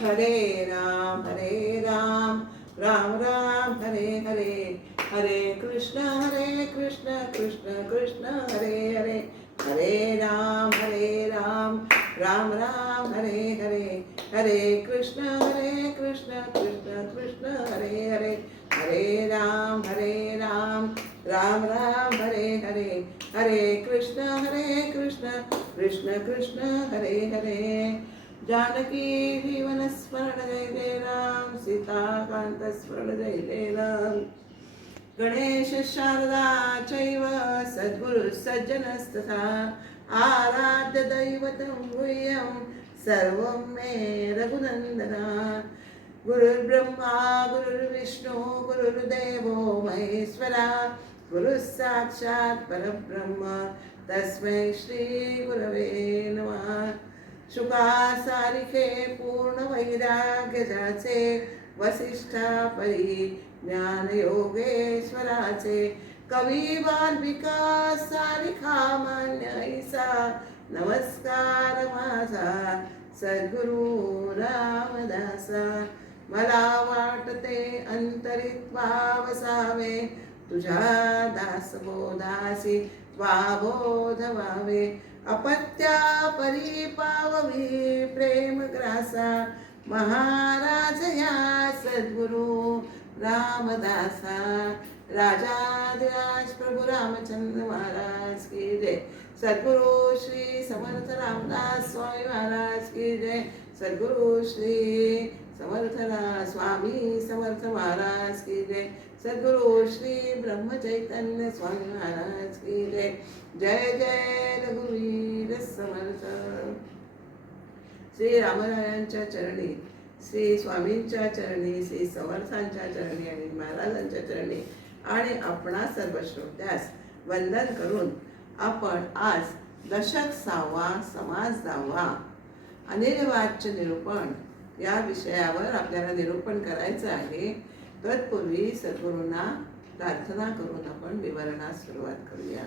हरे राम राम राम हरे हरे, हरे कृष्ण कृष्ण कृष्ण हरे हरे, हरे राम राम राम हरे हरे, हरे कृष्ण कृष्ण कृष्ण हरे हरे, हरे राम राम राम हरे हरे, हरे कृष्ण कृष्ण कृष्ण हरे हरे। जानकी जीवन स्मरण जय जय राम, सीताकांत स्मरण जय जय राम। गणेश शारदा चैव सद्गुरु सज्जनस्तथा, आराध्य दैवतं गुह्यं सर्वं मे रघुनन्दना। गुरुर्ब्रह्मा गुरुर्विष्णु गुरुर्देवो महेश्वरा, गुरुः साक्षात् परब्रह्म तस्मै श्री गुरवे नमः। शुकासारिखे पूर्ण वैराग्य जाचे, वसिष्ठा परी ज्ञानयोगेश्वराचे, कवी वाल्मिका सारिखा मान्य ऐसा, नमस्कार माझा सद्गुरु रामदासा। मला वाटते अंतरित्वा वसावे, तुझ्या दासबोधासी स्वाबोध व्हावे। अपत्या परी पाववी प्रेम ग्रासा, महाराज या सद्गुरु रामदासा। राजाधिराज प्रभु रामचंद्र महाराज की जय, सद्गुरु श्री समर्थ रामदास स्वामी महाराज की जय, सद्गुरु श्री स्वामी समर्थ महाराज की जय, सद्गुरु श्री ब्रह्म चैतन्य स्वामी महाराज की जय। जय जय रघुवीर समर्थ। श्री रामरायांच्या चरणी, श्री स्वामींच्या चरणी, श्री समर्थांच्या चरणी आणि महाराजांच्या चरणी आणि आपणा सर्व श्रोत्यास वंदन करून आपण आज दशक 6वा समाज 10वा अनिर्वाच्य निरूपण या विषयावर आपल्याला निरूपण करायचं आहे। तत्पूर्वी सद्गुरूंना प्रार्थना करून आपण विवरणास सुरुवात करूया।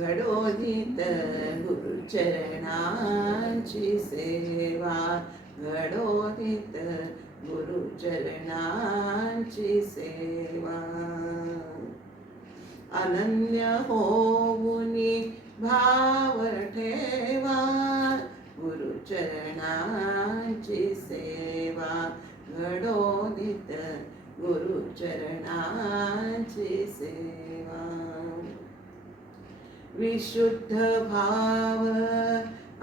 घडोदीत गुरुचरणांची सेवा, घडोदीत गुरुचरणांची सेवा। अनन्य होऊनी भाव ठेवा, गुरुचरणांची सेवा, घडोदीत गुरुचरणांची सेवा। विशुद्ध भाव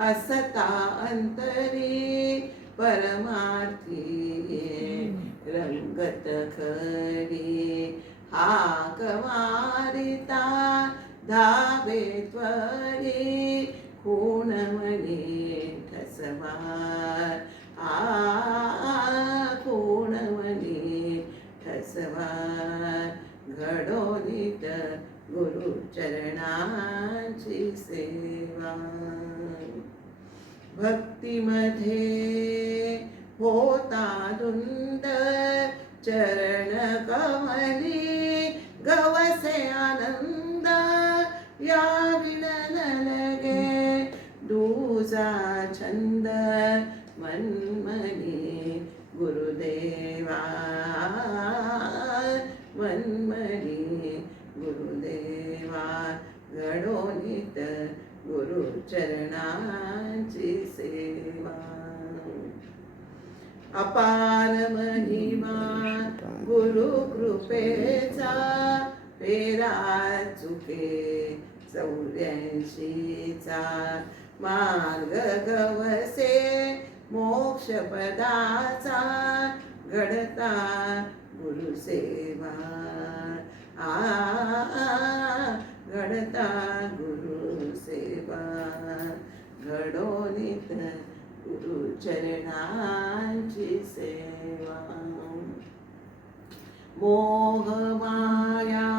असता अंतरी, परमार्थी रंगत खरी। हाक मारिता धावे त्वरी, खूण मनी ठसवार। खूण मनी ठसवार, घडोदीत गुरुचरणांची सेवा। भक्तीमध्ये होता धुंद, चरण कमली गवसे आनंद। या विणन लगे दूजा छंद, मनमनी गुरुदेवा, मनमनी गुरुदेवा। घडोदीत गुरुचरणांची सेवा। अपार महिमा गुरु कृपेचा, फेरा चुके 84चा। मार्ग गवसे मोक्ष पदाचा, घडता गुरुसेवा। घडता गुरुसेवा, घडोदीत गुरुचरणांची सेवा। मोह माया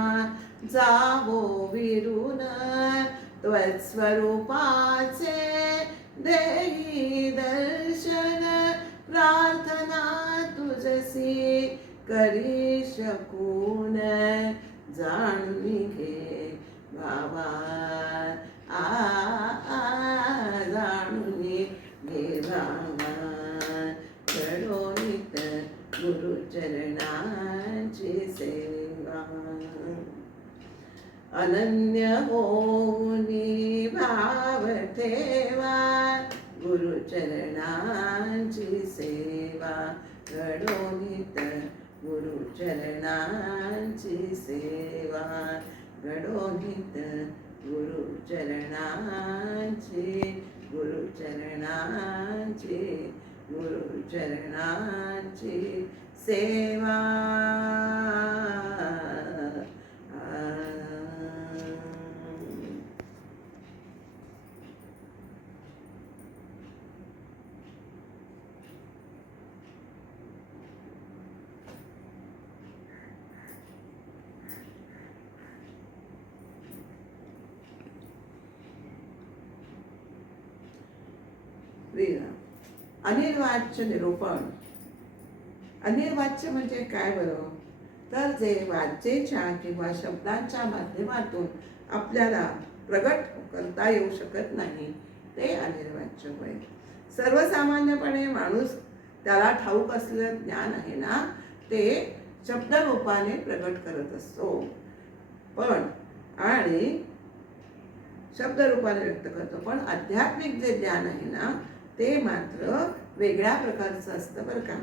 जावो विरून, त्वत्स्वरूपाचे देह करी शकून जाणून घे बाबा, जाणून घे बाबा, घडोनीत गुरुचरणांची सेवा, अनन्य होनी भाव ठेवा, गुरुचरणांची सेवा, घडोनीत गुरुचरणांची सेवा, घडोनीत गुरुचरणांची, गुरुचरणांची, गुरुचरणांची सेवा. अनिर्वाच्य निरूपण. अनिर्वाच्य म्हणजे काय बरं? तर जे वाचेच्या किंवा शब्दांच्या माध्यमातून आपल्याला प्रगट करता येऊ शकत नाही ते अनिर्वाच्य होय. सर्वसामान्यपणे माणूस त्याला ठाऊक असलेलं ज्ञान आहे ना, ते शब्दरूपाने प्रगट करत असतो, पण आणि शब्दरूपाने व्यक्त करतो. पण आध्यात्मिक जे ज्ञान आहे ना, ते मात्र वेगळ्या प्रकारचं असतं बरं का.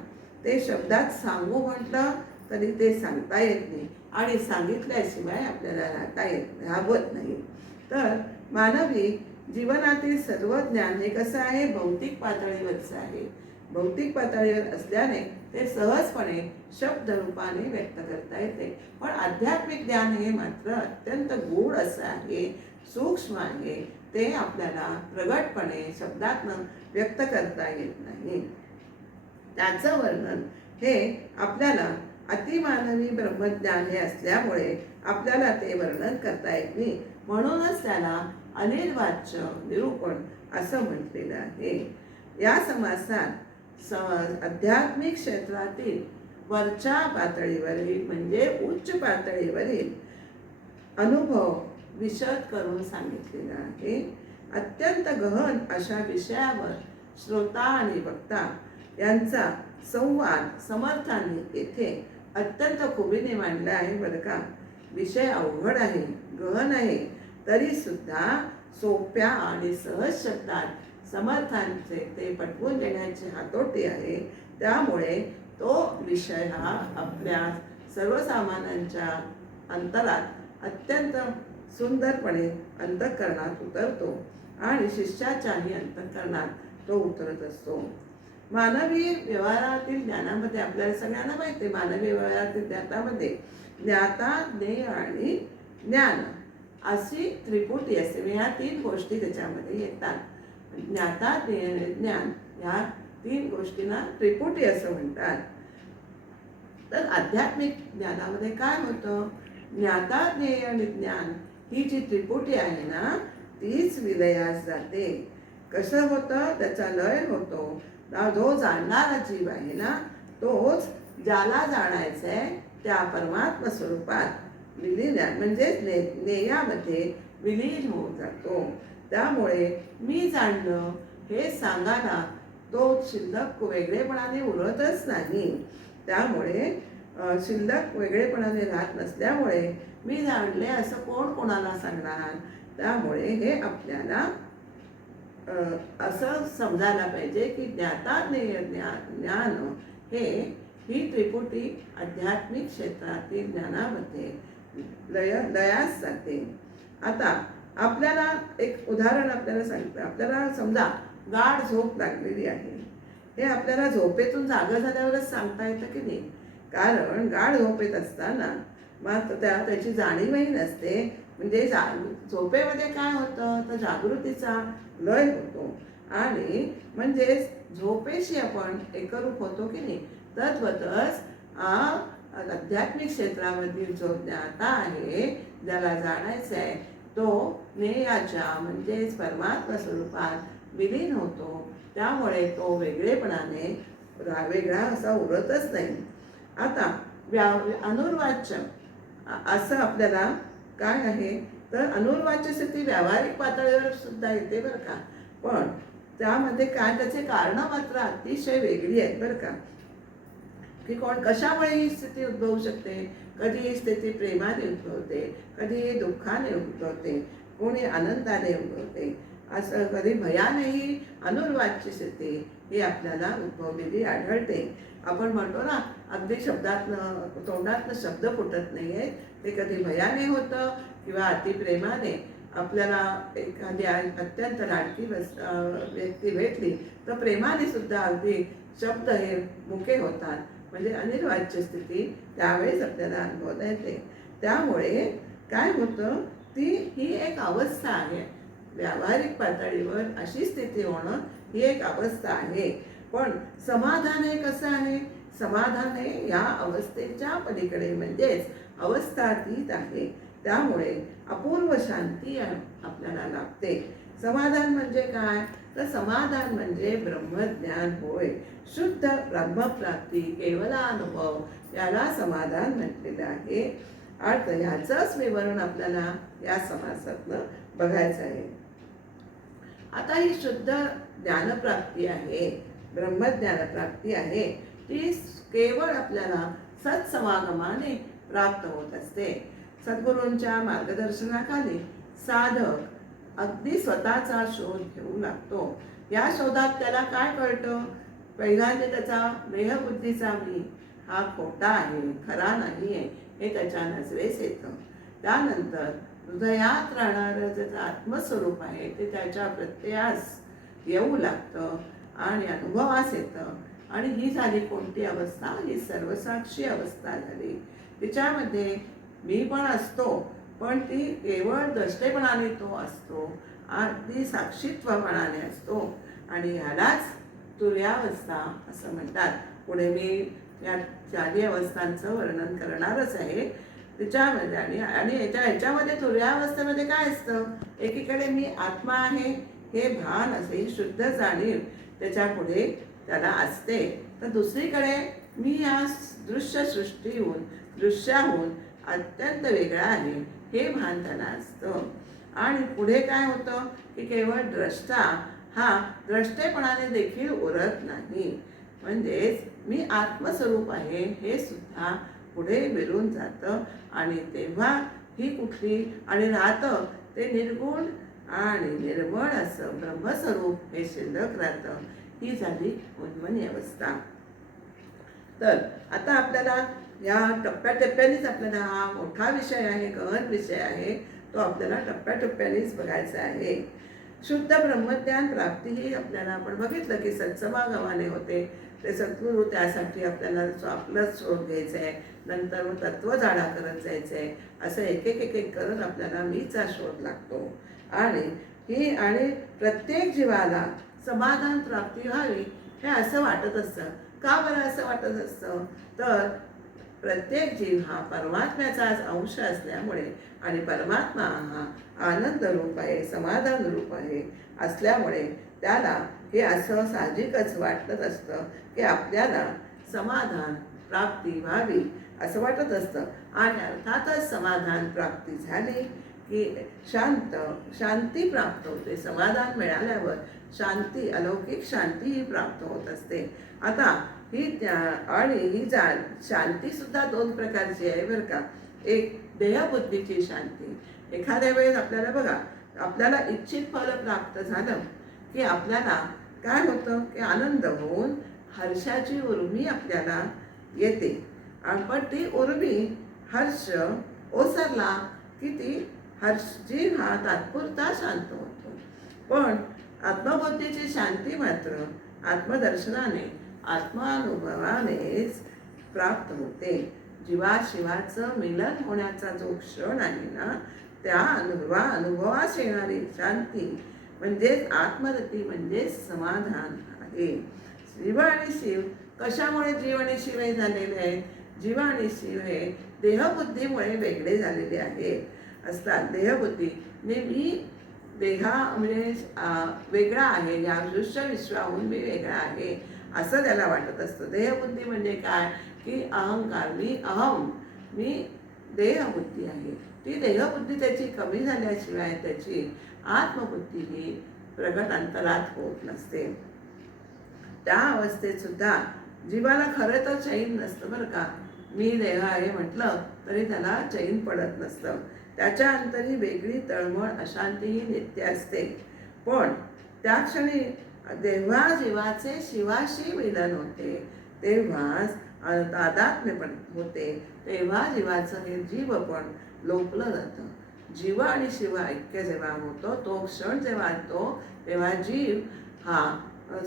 ते शब्दात सांगू म्हटलं तरी ते सांगता येत नाही, आणि सांगितल्याशिवाय आपल्याला राहत नाही. तर मानवी जीवनातील सर्व ज्ञान हे कसं आहे? भौतिक पातळीवरचं आहे. भौतिक पातळीवर असल्याने ते सहजपणे शब्दरूपाने व्यक्त करता येते. पण आध्यात्मिक ज्ञान हे मात्र अत्यंत गूढ असं आहे, सूक्ष्म आहे. ते आपल्याला प्रगटपणे शब्दातनं व्यक्त करता येत नाही. त्याचं वर्णन हे आपल्याला अतिमानवी ब्रह्मज्ञान हे असल्यामुळे आपल्याला ते वर्णन करता येत नाही. म्हणूनच त्याला अनिर्वाच्य निरूपण असं म्हटलेलं आहे. या समासात आध्यात्मिक क्षेत्रातील वरच्या पातळीवरील म्हणजे उच्च पातळीवरील अनुभव विशद करून सांगितलेला आहे. अत्यंत गहन अशा विषयावर श्रोता आणि वक्ता यांचा संवाद समर्थांनी येथे अत्यंत खुबीने मांडला आहे बरं का. विषय अवघड आहे, गहन आहे, तरी सुद्धा सोप्या आणि सहज शब्दात समर्थांचे ते पटवून देण्याची हातोटी आहे. त्यामुळे तो विषय हा आपल्या सर्वसामान्यांच्या अंतरात अत्यंत सुंदरपणे अंतःकरणात उतरतो आणि शिष्याच्याही अंतःकरणात तो उतरत असतो. मानवी व्यवहारातील ज्ञानामध्ये आपल्याला सगळ्यांना माहिती आहे, मानवी व्यवहारातील ज्ञानामध्ये ज्ञाता, ज्ञेय आणि ज्ञान अशी त्रिपुटी असते. ह्या तीन गोष्टी त्याच्यामध्ये येतात. ज्ञाता, ज्ञेय आणि ज्ञान ह्या तीन गोष्टींना त्रिपुटी असं म्हणतात. तर आध्यात्मिक ज्ञानामध्ये काय होतं? ज्ञाता, ज्ञेय आणि ज्ञान ही जी त्रिपुटी आहे ना, तीच विलयास जाते. कसं होतं? त्याचा लय होतो. जो जाणणारा जीव आहे ना, तोच ज्याला जाणायचं आहे त्या परमात्मा स्वरूपात विलीन म्हणजेच नेयामध्ये विलीन होऊन जातो. त्यामुळे मी जाणलं हे सांगायला तो शिल्लक वेगळेपणाने उरतच नाही. त्यामुळे शिल्लक वेगळेपणाने राहत नसल्यामुळे मी जाणले असं कोण कोणाला सांगणार? त्यामुळे हे आपल्याला असं समजायला पाहिजे की ज्ञाता, ज्ञेय, ज्ञान हे ही त्रिपुटी आध्यात्मिक क्षेत्रातील ज्ञानामध्ये लयास जाते. आता आपल्याला एक उदाहरण आपल्याला सांगतं. आपल्याला समजा गाढ झोप लागलेली आहे. हे आपल्याला झोपेतून जागा झाल्यावरच सांगता येतं की नाही? कारण गाढ झोपेत असताना मात्र त्याची जाणीवही नसते. म्हणजे झोपेमध्ये काय होतं? तर जागृतीचा लय होतो आणि म्हणजेच झोपेशी आपण एकरूप होतो की नाही? तद्वतच आध्यात्मिक क्षेत्रामधील जो ज्ञाता आहे, ज्याला जाणायचं आहे, तो ज्ञेयाच्या म्हणजेच परमात्मा स्वरूपात विलीन होतो. त्यामुळे तो वेगळेपणाने वेगळा असा उरतच नाही. आता अनुर्वाच्य असं आपल्याला काय आहे, तर अनुर्वाच्य स्थिती व्यावहारिक पातळीवर सुद्धा येते बरं का. पण त्यामध्ये काय, त्याचे कारण मात्र अतिशय वेगळी आहेत बरं का. की कोण कशामुळे ही स्थिती उद्भवू शकते. कधी ही स्थिती प्रेमाने उद्भवते, कधी ही दुःखाने उद्भवते, कोणी आनंदाने उद्भवते, असं कधी भयानेही अनुर्वाच्य स्थिती ही आपल्याला उद्भवलेली आढळते. आपण म्हणतो ना, अगदी शब्दातनं तोंडातनं शब्द फुटत नाही आहे, ते कधी भयाने होतं किंवा अतिप्रेमाने. आपल्याला एखादी अत्यंत लाडकी व्यक्ती भेटली तर प्रेमाने सुद्धा अगदी शब्द हे मुके होतात. म्हणजे अनिर्वाच्य स्थिती त्यावेळेस आपल्याला अनुभवता येते. त्यामुळे काय होतं, ही एक अवस्था आहे. व्यावहारिक पातळीवर अशी स्थिती होणं ही एक अवस्था आहे. पण समाधान हे कसं आहे, समाधान हे या अवस्थेच्या पलीकडे म्हणजेच अवस्थातीत आहे. त्यामुळे अपूर्व शांती आपल्याला लाभते. समाधान म्हणजे काय, तर समाधान म्हणजे ब्रह्मज्ञान होय. शुद्ध ब्रह्मप्राप्ती, केवलानुभव, याला समाधान म्हटलेलं आहे. अर्थ ह्याचंच विवरण आपल्याला या समासातनं बघायचं आहे. आता ही शुद्ध ज्ञानप्राप्ती आहे, ब्रह्मज्ञानप्राप्ती आहे, ती केवळ आपल्याला सत्समागमाने प्राप्त होत असते. सद्गुरूंच्या मार्गदर्शनाखाली साधक अगदी स्वतःचा शोध घेऊ लागतो. या शोधात त्याला काय कळतं, पहिल्यांदा त्याचा देहबुद्धीचा मी हा खोटा आहे, खरा नाही आहे, हे त्याच्या नजरेस येतं. त्यानंतर हृदयात राहणारं ज्याचं आत्मस्वरूप आहे ते त्याच्या प्रत्ययास येऊ लागतं आणि अनुभवास येतं. आणि ही झाली कोणती अवस्था, ही सर्वसाक्षी अवस्था झाली. तिच्यामध्ये मी पण असतो, पण ती केवळ द्रष्टेपणाने तो असतो, अगदी साक्षीत्वपणाने असतो. आणि ह्यालाच तुर्यावस्था असं म्हणतात. पुढे मी या चारी अवस्थांचं वर्णन करणारच आहे त्याच्यामध्ये. आणि ह्याच्यामध्ये तुर्यावस्थेमध्ये काय असतं, एकीकडे मी आत्मा आहे हे भान असे शुद्ध जाणीव त्याच्या पुढे त्याला असते, तर दुसरीकडे मी या दृश्यसृष्टीहून दृश्याहून अत्यंत वेगळा आहे हे भान त्याला असतं. आणि पुढे काय होतं की केवळ द्रष्टा हा द्रष्टेपणाने देखील उरत नाही, म्हणजेच मी आत्मस्वरूप आहे हे सुद्धा पुढे विरून जातं. आणि तेव्हा ही कुठली, आणि राहतं ते निर्गुण आणि निर्मळ असं ब्रह्मस्वरूप हे शिल्लक राहतं. ही झाली उन्मनी अवस्था. तर आता आपल्याला या टप्प्याटप्प्यानेच आपल्याला हा मोठा विषय आहे, गहन विषय आहे, तो आपल्याला टप्प्याटप्प्यानेच बघायचा आहे. शुद्ध ब्रह्मज्ञान प्राप्ती ही आपल्याला आपण बघितलं की सत्समागमाने होते. ते सद्गुरू त्यासाठी आपल्याला आपलंच शोध घ्यायचं आहे, नंतर मग तत्व जाणा करत जायचं आहे. असं एक एक करत आपल्याला मीचा शोध लागतो. आणि प्रत्येक जीवाला समाधान प्राप्ती व्हावी हे असं वाटत असतं. का बरं असं वाटत असतं, तर प्रत्येक जीव हा परमात्म्याचा अंश असल्यामुळे आणि परमात्मा हा आनंद रूप आहे, समाधान रूप आहे असल्यामुळे त्याला हे असं साहजिकच वाटत असतं की आपल्याला समाधान प्राप्ती व्हावी असं वाटत असतं. आणि अर्थातच समाधान प्राप्ती झाली की शांती प्राप्त होते. समाधान मिळाल्यावर शांती, अलौकिक शांती ही प्राप्त होत असते. आता ही शांती सुद्धा दोन प्रकारची आहे बरं का. एक देहबुद्धीची शांती. एखाद्या वेळेस आपल्याला बघा, आपल्याला इच्छित फल प्राप्त झालं की आपल्याला काय होतं की आनंद होऊन हर्षाची उर्मी आपल्याला येते. पण ती उर्मी, हर्ष ओसरला की ती जीव हा तात्पुरता शांत होतो. पण आत्मबुद्धीची शांती मात्र आत्मदर्शनाने, आत्मानुभवानेच प्राप्त होते. जीवाशिवाचं मिलन होण्याचा जो क्षण आहे ना, त्या अनुभवास येणारी शांती म्हणजेच आत्मरती, म्हणजेच समाधान आहे. जीव आणि शिव कशामुळे जीव आणि शिव हे झालेले आहेत? जीव आणि शिव हे देहबुद्धीमुळे वेगळे झालेले आहेत असतात. देहबुद्धी मी देहा म्हणजे वेगळा आहे, या दृश्य विश्वाहून मी वेगळा आहे असं त्याला वाटत असतं. देहबुद्धी म्हणजे काय, की अहंकार, मी देहबुद्धी आहे. ती देहबुद्धी त्याची कमी झाल्याशिवाय त्याची आत्मबुद्धी ही प्रगट अंतरात होत नसते. त्या अवस्थेत सुद्धा जीवाला खरं तर चैन नसतं बरं का. मी देह आहे म्हटलं तरी त्याला चैन पडत नसतं. त्याच्या अंतरी वेगळी तळमळ, अशांतीही नित्य असते. पण त्या क्षणी जेव्हा जीवाचे शिवाशी मिलन होते, तेव्हाच तादात्म्य पण होते, तेव्हा जीवाचं हे जीव पण लोपलं जातं. जीव आणि शिव ऐक्य जेव्हा होतो, तो क्षण जेव्हा येतो, तेव्हा जीव हा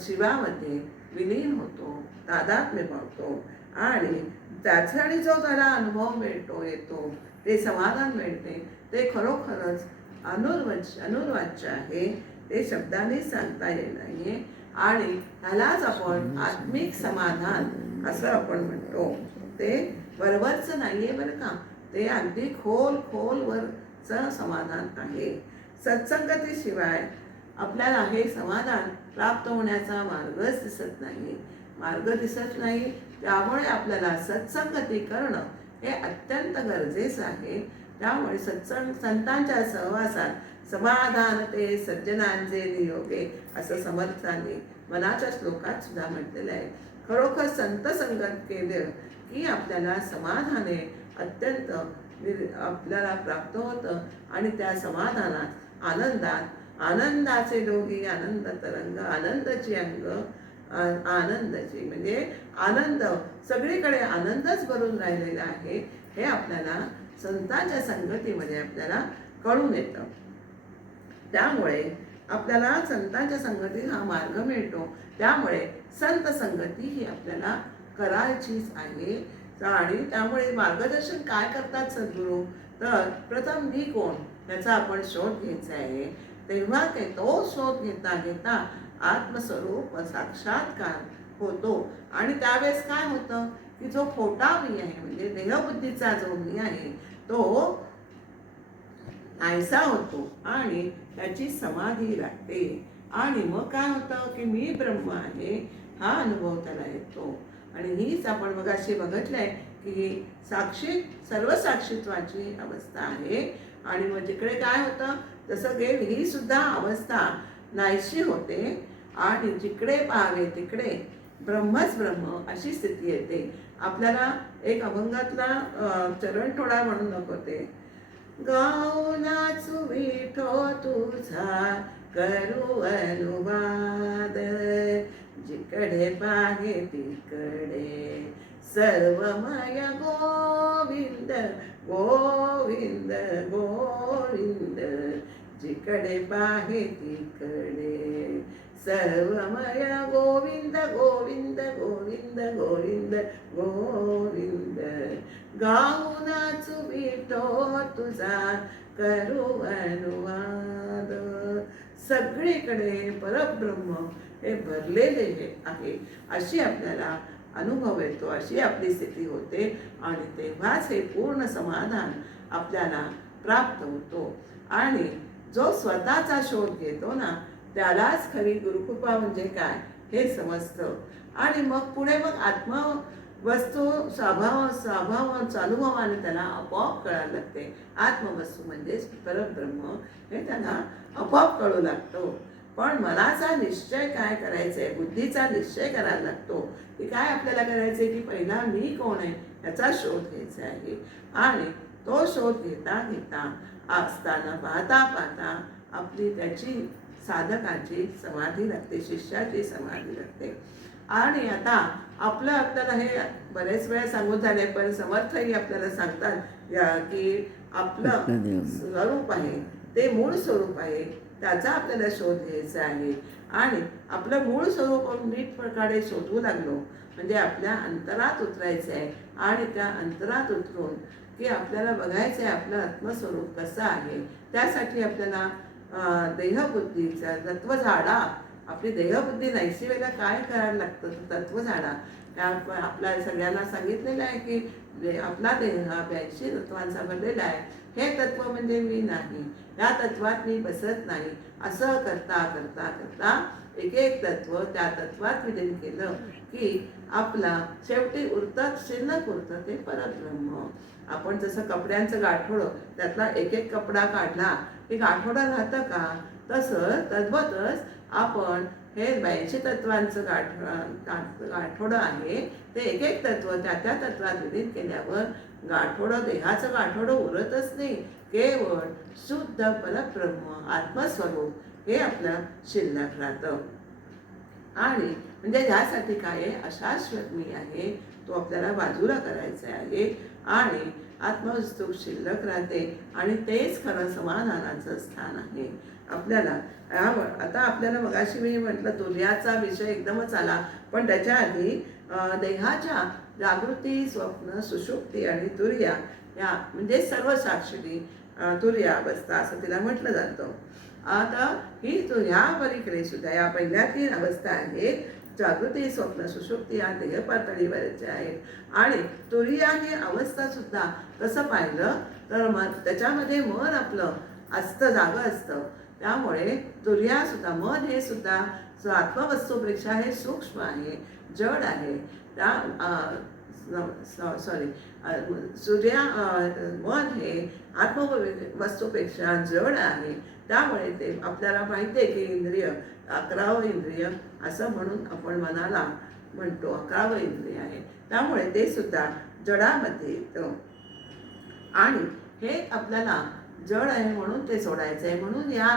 शिवामध्ये विलीन होतो, तादात्म्य पावतो आणि त्याचा आणि जो त्याला अनुभव येतो, ते समाधान मिळते, ते खरोखरच अनुर्वाच्य आहे. ते शब्दाने सांगता येत नाहीये आणि ह्यालाच आपण आत्मिक समाधान असं आपण म्हणतो. ते वरवरचं नाहीये बरं का, ते अगदी खोलवरचं समाधान आहे. सत्संगतीशिवाय आपल्याला हे समाधान प्राप्त होण्याचा मार्ग दिसत नाही. त्यामुळे आपल्याला सत्संगती करणं हे अत्यंत गरजेचं आहे. त्यामुळे संतांच्या सहवासात समाधान ते सज्जनांचे नियोगे असं समर्थांनी मनाच्या श्लोकात सुद्धा म्हटलेलं आहे. खरोखर संत संगत केलं की आपल्याला समाधाने अत्यंत आपल्याला प्राप्त होतं आणि त्या समाधानात आनंदाचे डोही आनंद तरंग, आनंदाची अंग आनंदाची म्हणजे आनंद, सगळीकडे आनंदच भरून राहिलेला आहे. हे आपल्याला संतांच्या संगतीमध्ये आपल्याला कळून येतं. त्यामुळे आपल्याला संतांच्या संगतीत हा मार्ग मिळतो. त्यामुळे संत संगती ही आपल्याला करायचीच आहे. आणि त्यामुळे मार्गदर्शन काय करतात सद्गुरू, तर प्रथम मी कोण याचा आपण शोध घ्यायचा आहे. तेव्हा तो शोध घेता आत्मस्वरूप साक्षात्कार होतो. आणि त्यावेळेस काय होतं की जो खोटा मी आहे म्हणजे देहबुद्धीचा जो मी आहे तो नाहीसा होतो आणि त्याची समाधी लागते. आणि मग काय होतं की मी ब्रह्म आहे हा अनुभव त्याला येतो. आणि हीच आपण मग अशी बघितलंय की सर्व साक्षीत्वाची अवस्था आहे. आणि मग जिकडे काय होतं जसं ही सुद्धा अवस्था नाहीशी होते आणि जिकडे पाहावे तिकडे ब्रह्मच ब्रह्म अशी स्थिती येते. आपल्याला एक अभंगातला चरण थोडा म्हणून दाखवते. गाऊ नाचू विठो तुझा करू अनुवाद, जिकडे पाहे तिकडे सर्वमय गोविंद गोविंद गोविंद, जिकडे पाहे तिकडे सर्वमय गोविंद गोविंद गोविंद गोविंद गोविंद. गाऊ नाचू विठो तुझा करू अनुवाद. सगळीकडे परब्रह्म हे भरलेले आहे अशी आपल्याला अनुभव येतो, अशी आपली स्थिती होते. आणि तेव्हाच हे पूर्ण समाधान आपल्याला प्राप्त होतो. आणि जो स्वतःचा शोध घेतो ना त्यालाच खरी गुरुकृपा म्हणजे काय हे समजतं. आणि मग पुढे आत्मवस्तू स्वभाव चालूभावाने त्याला आपोआप कळायला लागते. आत्मवस्तू म्हणजेच परब्रह्म हे त्याला आपोआप कळू लागतो. पण मनाचा निश्चय काय करायचा आहे, बुद्धीचा निश्चय करायला लागतो की काय आपल्याला करायचं आहे की पहिला मी कोण आहे याचा शोध घ्यायचा आहे. आणि तो शोध घेता असताना पाहता आपली त्याची साधकाची समाधी लागते, शिष्याची समाधी लागते. आणि आता आपल्याला हे बरेच वेळा सांगून झाले पण समर्थही आपल्याला सांगतात की आपलं स्वरूप आहे ते मूळ स्वरूप आहे, त्याचा आपल्याला शोध घ्यायचा आहे. आणि आपलं मूळ स्वरूप नीट प्रकारे शोधू लागलो म्हणजे आपल्या अंतरात उतरायचं आहे. आणि त्या अंतरात उतरून की आपल्याला बघायचं आहे आपलं आत्मस्वरूप कसं आहे. त्यासाठी आपल्याला देहबुद्धीचा तत्वझाडा, आपली देहबुद्धी नाहीशी वेळेला काय करायला लागतं तत्वझाडा. आपल्या सगळ्यांना सांगितलेलं आहे की आपला देह हा 82 तत्वांचा बनलेला आहे, हे तत्व म्हणजे मी नाही, या तत्वात मी बसत नाही, असं करता करता करता एक एक तत्व त्या तत्वात विलीन केलं की आपला शेवटी उरतं, शिल्लक उरतं ते परब्रह्म. आपण जसं कपड्यांचं गाठोडं, त्यातला एक एक कपडा काढला की गाठोडं राहतं का, तसं तद्वतच आपण हे 82 तत्वांचं गाठोडं आहे, ते एक एक तत्व त्या त्या तत्वात विलीन केल्यावर गाठोडं, देहाचं गाठोडं उरतच नाही, केवळ शुद्ध परब्रह्म आत्मस्वरूप हे आपलं शिल्लक राहतं. आणि म्हणजे ह्यासाठी काय आहे, अशाश्वत मी आहे तो आपल्याला बाजूला करायचा आहे आणि आत्मवस्तू शिल्लक राहते आणि तेच खरं समाधानाचं स्थान आहे आपल्याला. आता आपल्याला मगाशी मी म्हटलं तुर्याचा विषय एकदमच आला, पण त्याच्या आधी देहाच्या जागृती, स्वप्न, सुषुप्ती आणि तुर्या या म्हणजे सर्व साक्षरी तुर्या अवस्था असं तिला म्हटलं जातं. आता ही ह्या पलीकडे सुद्धा या पहिल्या 3 अवस्था आहेत, जागृती, स्वप्न, सुषुप्ती या देह पातळीवरच्या आहेत आणि तुरिया ही अवस्था सुद्धा तसं पाहिलं तर त्याच्यामध्ये मन आपलं असतं, जागं असतं. त्यामुळे तुर्या सुद्धा मन हे सुद्धा आत्मवस्तूपेक्षा हे सूक्ष्म आहे, जड आहे. त्या सूर्या मन हे आत्मवस्तूपेक्षा जड आहे. त्यामुळे ते आपल्याला माहिती आहे की इंद्रिय 11वं इंद्रिय असं म्हणून आपण मनाला म्हणतो, 11वं इंद्रिय आहे. त्यामुळे ते सुद्धा जडामध्ये येतं आणि हे आपल्याला जड आहे म्हणून ते सोडायचं आहे. म्हणून या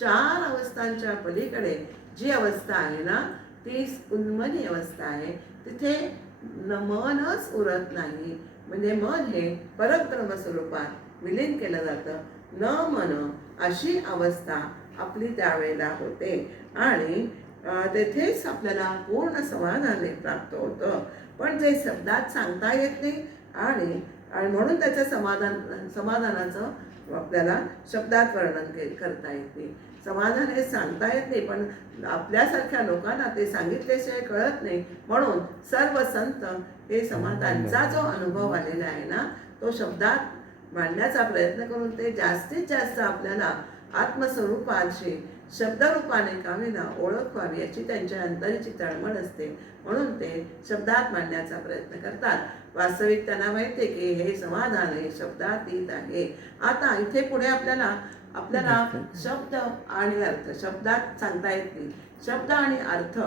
4 अवस्थांच्या पलीकडे जी अवस्था आहे ना, ती उन्मनी अवस्था आहे. तिथे मनच उरत नाही, म्हणजे मन हे परब्रह्म स्वरूपात विलीन केलं जातं. न मन अशी अवस्था आपली त्यावेळेला होते आणि तेथेच आपल्याला पूर्ण समाधान प्राप्त होतं. पण ते शब्दात सांगता येत नाही आणि म्हणून त्याचं समाधानाचं आपल्याला शब्दात वर्णन करता येत नाही. समाधान हे सांगता येत नाही, पण आपल्यासारख्या लोकांना ते सांगितल्याशिवाय कळत नाही. म्हणून सर्व संत हे समाधानचा जो अनुभव आलेला आहे ना, तो शब्दात मांडण्याचा प्रयत्न करून ते जास्तीत जास्त आपल्याला आत्मस्वरूपाची शब्दरूपाने का होईना ओळख व्हावी याची त्यांच्या अंतरीची तळमळ असते, म्हणून ते शब्दात मांडण्याचा प्रयत्न करतात. वास्तविक त्यांना माहिती आहे की हे समाधान हे शब्दातीत आहे. आता इथे पुढे आपल्याला शब्द आणि अर्थ शब्दात सांगता येत नाही, शब्द आणि अर्थ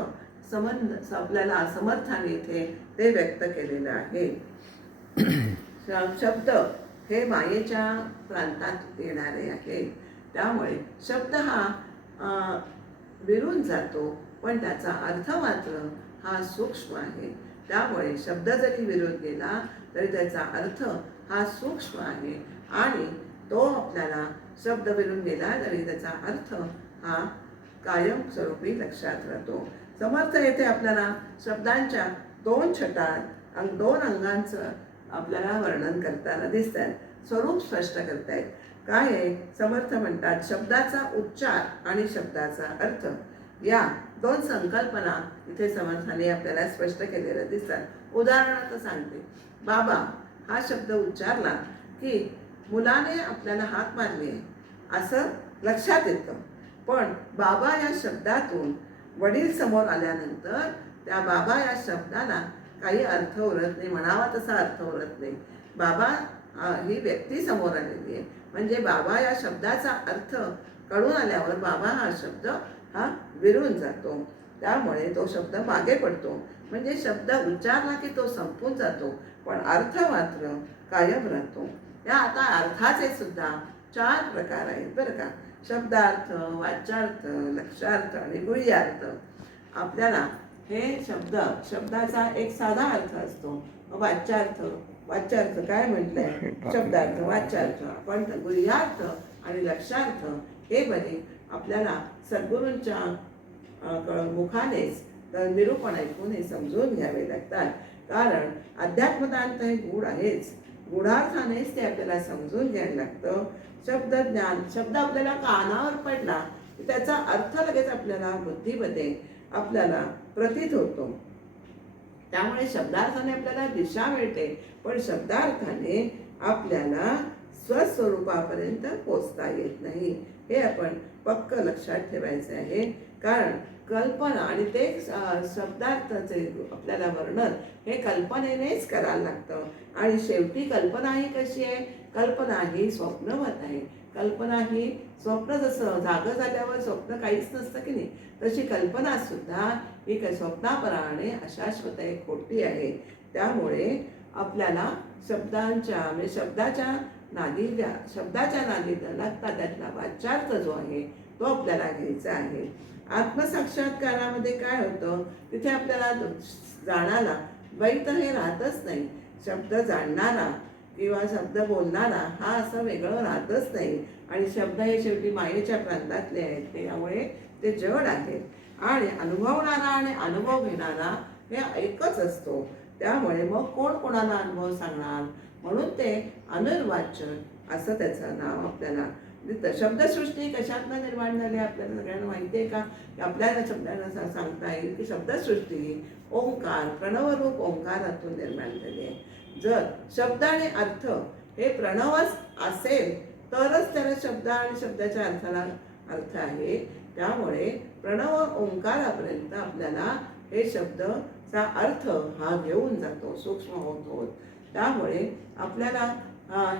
संबंध आपल्याला समर्थाने इथे ते व्यक्त केलेलं आहे. शब्द हे मायेच्या प्रांतात येणारे आहे, त्यामुळे शब्द हा विरून जातो, पण त्याचा अर्थ मात्र हा सूक्ष्म आहे. त्यामुळे शब्द जरी विरून गेला तरी त्याचा अर्थ हा सूक्ष्म आहे आणि तो आपल्याला शब्द विरून गेला तरी त्याचा अर्थ हा कायमस्वरूपी लक्षात राहतो. समर्थ येथे आपल्याला शब्दांच्या 2 छटा 2 अंगांचं आपल्याला वर्णन करताना दिसतात, स्वरूप स्पष्ट करतायत. काय आहे, समर्थ म्हणतात शब्दाचा उच्चार आणि शब्दाचा अर्थ या 2 संकल्पना इथे समर्थाने आपल्याला स्पष्ट केलेल्या दिसतात. उदाहरणार्थ सांगते, बाबा हा शब्द उच्चारला की मुलाने आपल्याला हाक मारली असं लक्षात येतं, पण बाबा या शब्दातून वडील समोर आल्यानंतर त्या बाबा या शब्दाला काही अर्थ उरत नाही, म्हणावा तसा अर्थ उरत नाही. बाबा ही व्यक्ती समोर आलेली आहे, म्हणजे बाबा या शब्दाचा अर्थ कळून आल्यावर बाबा हा शब्द हा विरून जातो, त्यामुळे तो शब्द मागे पडतो. म्हणजे शब्द उच्चारला की तो संपून जातो, पण अर्थ मात्र कायम राहतो. या आता अर्थाचे सुद्धा 4 प्रकार आहेत बरं का, शब्दार्थ, वाच्यार्थ, लक्षार्थ आणि गुह्यार्थ. आपल्याला हे शब्दाचा एक साधा अर्थ असतो, वाच्यार्थ काय म्हटलंय, शब्दार्थ, वाच्यार्थ. आपण गुह्यार्थ आणि लक्षार्थ हे बरे आपल्याला सद्गुरूंच्या मुखानेच निरूपण ऐकून हे समजून घ्यावे लागतात. कारण अध्यात्मदांत हे गूढ आहेच, गूढार्थानेच ते आपल्याला समजून घ्यायला लागतं. शब्दज्ञान, शब्द आपल्याला कानावर पडला की त्याचा अर्थ लगेच आपल्याला बुद्धीमध्ये आपल्याला प्रतीत होतो. त्यामुळे शब्दार्थाने आपल्याला दिशा मिळते, पण शब्दार्थाने आपल्याला स्वस्वरूपापर्यंत पोचता येत नाही. हे आपण पक्क लक्षात ठेवायचे आहे. कारण कल्पना आणि ते शब्दार्थाचे आपल्याला वर्णन हे कल्पनेनेच करायला लागतं. आणि शेवटी कल्पना ही कशी आहे? कल्पना ही स्वप्नवत आहे. कल्पना ही स्वप्न, जसं जागं झाल्यावर स्वप्न काहीच नसतं की नाही, तशी कल्पना सुद्धा ही काही स्वप्नाप्रमाणे अशाश्वत आहे, खोटी आहे. त्यामुळे आपल्याला म्हणजे शब्दाच्या नादी लागता त्यातला वाच्यार्थ जो आहे तो आपल्याला घ्यायचा आहे. आत्मसाक्षात्कारामध्ये काय होतं, तिथे आपल्याला जाणारा द्वैत हे राहतच नाही. शब्द जाणणारा किंवा शब्द बोलणारा हा असं वेगळं राहतच नाही. आणि शब्द हे शेवटी मायेच्या प्रांतातले आहेत, त्यामुळे ते जड आहेत. आणि अनुभवणारा आणि अनुभव घेणारा हे एकच असतो. त्यामुळे मग कोण कोणाला अनुभव सांगणार? म्हणून ते अनिर्वाच्य असं त्याचं नाव आपल्याला. शब्दसृष्टी कशातनं निर्माण झाली आपल्याला सगळ्यांना माहिती आहे का? आपल्याला शब्दांना सांगता येईल की शब्दसृष्टी ओंकार, प्रणवरूप ओंकारातून निर्माण झाली आहे. जर शब्द आणि अर्थ हे प्रणवच असेल तरच त्याला शब्द आणि शब्दाच्या अर्थाला अर्थ आहे. त्यामुळे प्रणव ओंकारापर्यंत आपल्याला हे शब्दचा अर्थ हा घेऊन जातो, सूक्ष्म होत होत. त्यामुळे आपल्याला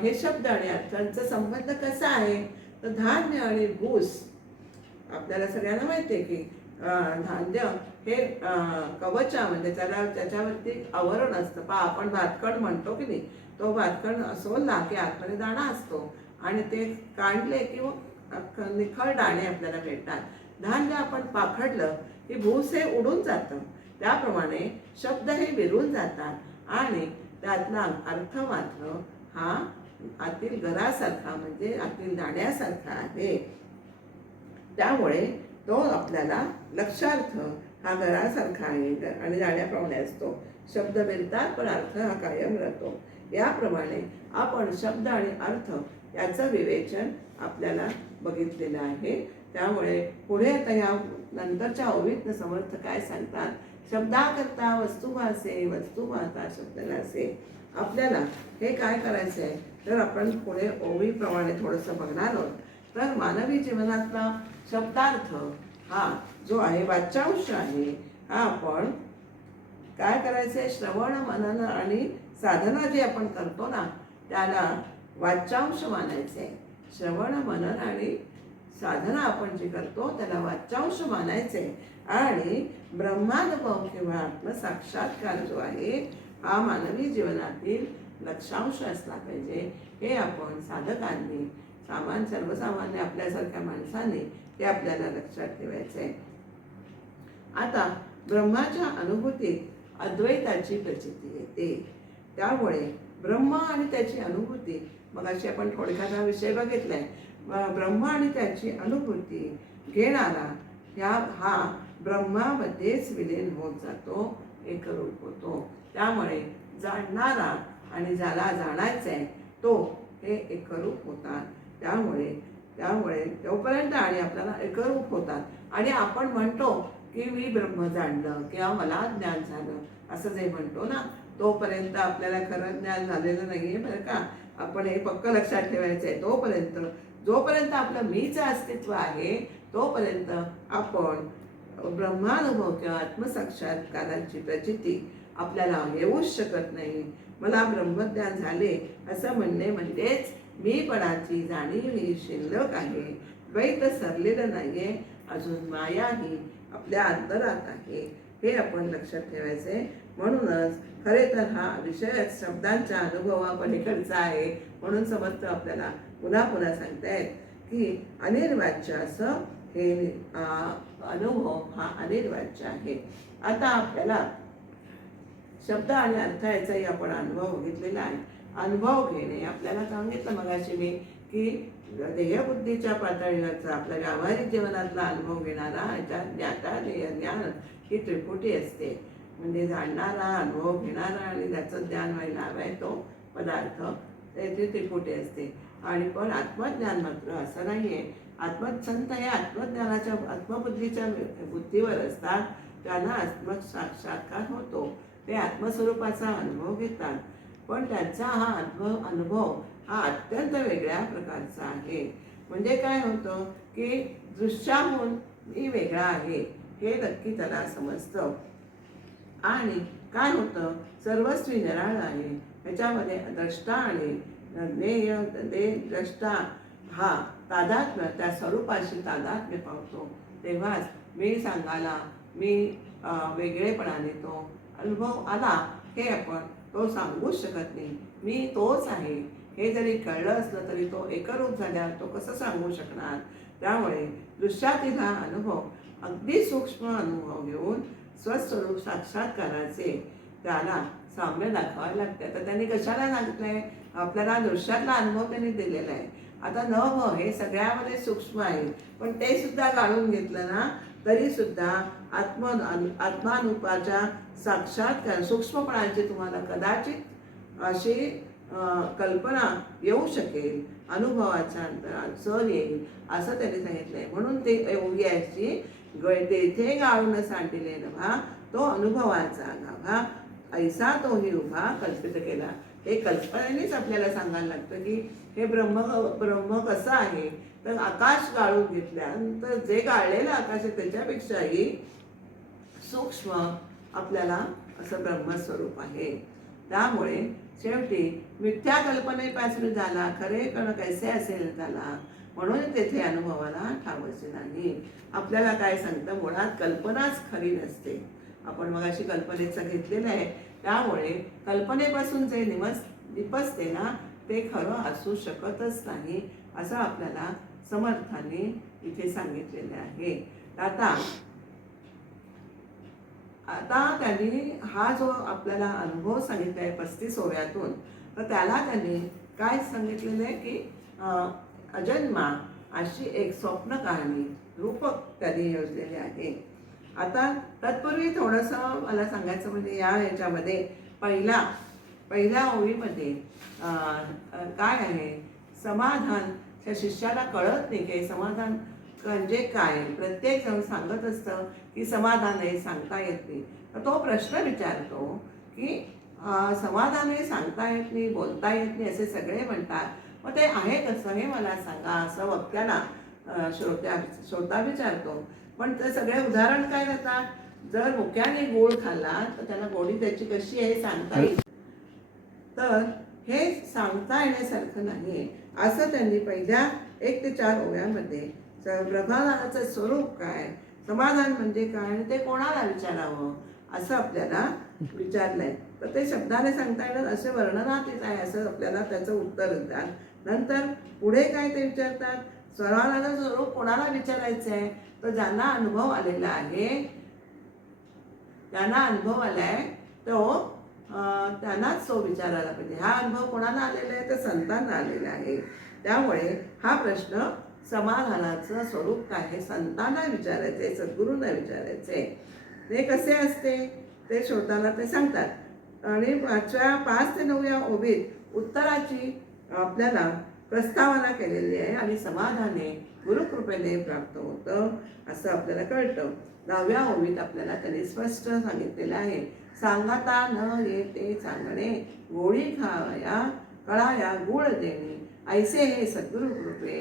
हे शब्द आणि अर्थांचा संबंध कसा आहे? तर धान्य आणि भूस, आपल्याला सगळ्यांना माहिती आहे की धान्य हे कवचामध्ये त्याच्यावरती आवरण असतं. आपण भातकण म्हणतो की नाही, तो भातकण सोलला की आतमध्ये दाणा असतो आणि ते काढले की निखळ दाणे आपल्याला भेटतात. धान्य आपण पाखडलं की भूस हे उडून जातं. त्याप्रमाणे शब्द हे विरून जातात आणि त्यातला अर्थ मात्र हा आतील गरासारखा, म्हणजे आतील दाण्यासारखा आहे. त्यामुळे तो आपल्याला लक्षार्थ हा गरासारखा आहे आणि दाण्याप्रमाणे असतो. शब्द विरतात पण अर्थ हा कायम राहतो. याप्रमाणे आपण शब्द आणि अर्थ याचं विवेचन आपल्याला बघितलेलं आहे. त्यामुळे पुढे आता या नंतरच्या ओवीतनं समर्थ काय सांगतात? शब्दाकरता वस्तुभासे, वस्तुभाता शब्दनासे. आपल्याला हे काय करायचं आहे तर आपण पुढे ओवीप्रमाणे थोडंसं बघणार आहोत. तर मानवी जीवनातला शब्दार्थ हा जो आहे, वाच्यांश आहे, हा आपण काय करायचं आहे? श्रवण, मनन आणि साधना जे आपण करतो ना त्याला वाच्यांश मानायचे. श्रवण, मनन आणि साधना आपण जे करतो त्याला वाच्यांश मानायचे. आणि ब्रह्मानुभव किंवा आत्मसाक्षात्कार जो आहे हा मानवी जीवनातील लक्षांश असला पाहिजे. हे आपण साधकांनी, सर्वसामान्य आपल्यासारख्या माणसांनी ते आपल्याला लक्षात ठेवायचे. आता ब्रह्माच्या अनुभूतीत अद्वैताची प्रचिती येते. त्यामुळे ब्रह्म आणि त्याची अनुभूती, मग अशी आपण थोडक्यात हा विषय बघितलाय. ब्रह्म आणि त्याची अनुभूती घेणारा हा ब्रह्मामध्येच विलीन होत जातो, एकरूप होतो. त्यामुळे जाणणारा आणि ज्याला जाणायचंय तो हे एकरूप होतात. त्यामुळे तोपर्यंत आणि आपल्याला एकरूप होतात. आणि आपण म्हणतो की मी ब्रह्म जाणलं किंवा मला ज्ञान झालं असं जे म्हणतो ना, तोपर्यंत आपल्याला खरं ज्ञान झालेलं नाहीये बरं का. आपण हे पक्क लक्षात ठेवायचं आहे. जोपर्यंत आपलं मीचं अस्तित्व आहे तोपर्यंत आपण ब्रह्मानुभव किंवा आत्मसाक्षात्काराची प्रचिती आपल्याला येऊच शकत नाही. मला ब्रह्मज्ञान झाले असं म्हणणे म्हणजेच मीपणाची जाणीव ही शिल्लक आहे. द्वैत सरलेलं नाहीये, अजून माया ही आपल्या अंतरात आहे. हे आपण लक्षात ठेवायचे. म्हणूनच खरे तर हा विषय शब्दांच्या अनुभवापलीकडचा आहे. म्हणून समर्थ आपल्याला पुन्हा पुन्हा सांगतायत की अनिर्वाच्य असं हे अनुभव हा अनिर्वाच्य आहे. आता आपल्याला शब्द आणि अर्थ याचाही आपण अनुभव बघितलेला आहे. अनुभव घेणे आपल्याला सांगितलं मगाशी मी की देहबुद्धीच्या पातळीवरचा आपल्या व्यावहारिक जीवनातला अनुभव घेणारा ज्ञाता ज्ञान ही त्रिपुटी असते. म्हणजे जाणणारा, अनुभव घेणारा आणि त्याचं ज्ञान व्हायला हवाय तो पदार्थ, त्याची त्रिपुटी असते. आणि पण आत्मज्ञान मात्र असं नाहीये. आत्मसंत हे आत्मज्ञानाच्या आत्मबुद्धीच्या बुद्धीवर असतात, त्यांना आत्मसाक्षात्कार होतो. ते आत्मस्वरूपाचा अनुभव घेतात. पण त्यांचा हा अनुभव हा अत्यंत वेगळ्या प्रकारचा आहे. म्हणजे काय होतं की दृश्याहून मी वेगळा आहे हे नक्की त्याला समजतं. आणि काय होतं, सर्वस्वी निराळ आहे. ह्याच्यामध्ये द्रष्टा आणि ज्ञेय द्रष्टा हा तादात्म्य, त्या स्वरूपाशी तादात्म्य पावतो. तेव्हाच मी सांगायला मी वेगळेपणाने तो अनुभव आला हे आपण तो सांगूच शकत नाही. मी तोच आहे हे जरी कळलं असलं तरी तो एकरूप झाल्यावर तो कसं सांगू शकणार. त्यामुळे दृश्यातील हा अनुभव अगदी सूक्ष्म अनुभव घेऊन स्वस्वरूप साक्षात्काराचे त्याला साम्य दाखवायला लागते. तर त्यांनी कशाला सांगितलंय, आपल्याला दृश्यातला अनुभव त्यांनी दिलेला आहे. आता न हो हे सगळ्यामध्ये सूक्ष्म आहे, पण ते सुद्धा काढून घेतलं ना तरी सुद्धा आत्मानुपाच्या साक्षात्कार सूक्ष्मपणाची तुम्हाला कदाचित अशी कल्पना येऊ शकेल, अनुभवाच्या अंतरात सर येईल असं त्यांनी सांगितलंय. म्हणून ते योग्याची तेथे गाळून सांडिले नभा तो अनुभवाचा गाभा ऐसा तोही उभा कल्पित केला. हे कल्पनेनेच आपल्याला सांगायला लागतं की हे ब्रह्म कसं आहे. तर आकाश गाळून घेतल्यानंतर जे गाळलेलं आकाश आहे त्याच्यापेक्षाही सूक्ष्म आपल्याला असं ब्रह्मस्वरूप आहे. त्यामुळे शेवटी मिथ्या कल्पनेपासून झाला खरे कण कैसे असेल झाला, म्हणून तेथे अनुभवाला ठावसे नाही. आपल्याला काय सांगतं, मुळात कल्पनाच खरी नसते. आपण मगाशी कल्पनेचं घेतलेलं आहे. त्यामुळे कल्पनेपासून जे निपजते ना ते खरं असू शकतच नाही असं आपल्याला समर्थाने इथे सांगितलेले आहे. आता त्यांनी हा जो आपल्याला अनुभव सांगितला आहे 35 ओव्यातून, तर त्याला त्यांनी काय सांगितलेलं आहे की अजन्मा अशी एक स्वप्न कहाणी रूपक त्यांनी योजलेली आहे. आता तत्पूर्वी थोडंसं मला सांगायचं म्हणजे ह्याच्यामध्ये पहिल्या ओळीमध्ये काय आहे, समाधान त्या शिष्याला कळत नाही की समाधान म्हणजे काय. प्रत्येक जण सांगत असतं की समाधान आहे, सांगता येत नाही. तर तो प्रश्न विचारतो की समाधान आहे, सांगता येत नाही, बोलता येत नाही असे सगळे म्हणतात, मग ते आहे कसं हे मला सांगा असं वक्त्याला श्रोता विचारतो. पण ते सगळे उदाहरण काय देतात, जर मुक्याने गोड खाल्ला तर त्याला गोडी त्याची कशी आहे सांगता येईल. तर हे सांगता येण्यासारखं नाही असं त्यांनी पहिल्या 1 ते 4 ओव्यांमध्ये प्रभादाचं स्वरूप काय, समाधान म्हणजे काय आणि ते कोणाला विचारावं असं आपल्याला विचारलंय. तर ते शब्दाने सांगता येणार असे वर्णनातीत आहे असं आपल्याला त्याचं उत्तर देतात. नंतर पुढे काय ते विचारतात, समाधानाचं स्वरूप कोणाला विचारायचं आहे, तर ज्यांना अनुभव आलेला आहे, ज्यांना अनुभव आलाय तो त्यांनाच तो विचारायला पाहिजे. हा अनुभव कोणाला आलेला आहे, तर संतांना आलेला आहे. त्यामुळे हा प्रश्न समाधानाचं स्वरूप काय हे संतांना विचारायचे, सद्गुरूंना विचारायचे. ते कसे असते ते श्रोताला ते सांगतात. आणि 5 ते 9 ओवीत उत्तराची आपल्याला प्रस्तावना केलेली आहे आणि समाधाने गुरुकृपेने प्राप्त होतं असं आपल्याला कळतं. 9व्या ओवीत आपल्याला त्यांनी स्पष्ट सांगितलेलं आहे, सांगता न येते सांगणे, गोळी खावया कळाया गुळ देणे, ऐसे हे सद्गुरु कृपे,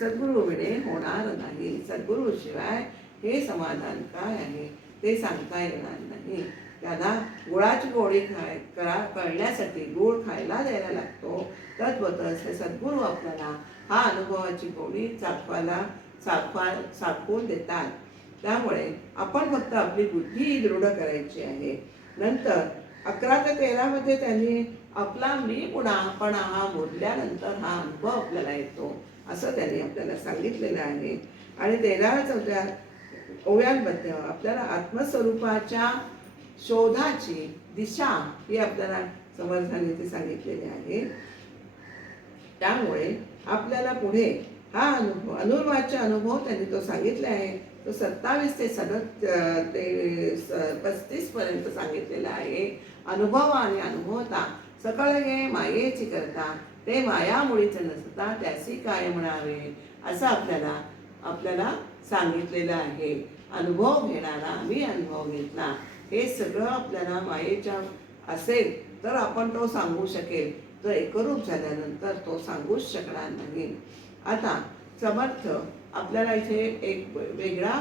सद्गुरु विणे होणार नाही. सद्गुरु शिवाय हे समाधान काय आहे ते सांगता येणार नाही. त्याला गुळाची गोळी कळण्यासाठी गुळ खायला द्यायला लागतो. तद्वतच हे सद्गुरू आपल्याला हा अनुभवाची गोळी चाखवून देतात. त्यामुळे आपण फक्त आपली बुद्धी दृढ करायची आहे. नंतर 11 ते 13 त्यांनी आपला मीपणा हा मोडल्यानंतर हा अनुभव आपल्याला येतो असं त्यांनी आपल्याला सांगितलेलं आहे. आणि 13-14 ओव्यांमध्ये आपल्याला आत्मस्वरूपाच्या शोधाची दिशा ही आपल्याला समर्थाने ते सांगितलेली आहे. त्यामुळे आपल्याला पुढे हा अनुभव अनुर्वाच्य अनुभव त्यांनी तो सांगितला आहे. तो 27 ते 35 पर्यंत सांगितलेला आहे. अनुभव आणि अनुभवता सकळ ये मायेची करता, ते मायामुळीच नसता त्यासी काय म्हणावे असं आपल्याला सांगितलेलं आहे. अनुभव घेणारा मी अनुभव घेतला हे सगळं आपल्याला मायेच्या असेल तर आपण तो सांगू शकेल, तर एकरूप झाल्यानंतर तो सांगूच शकणार नाही. आता समर्थ आपल्याला इथे एक वेगळ्या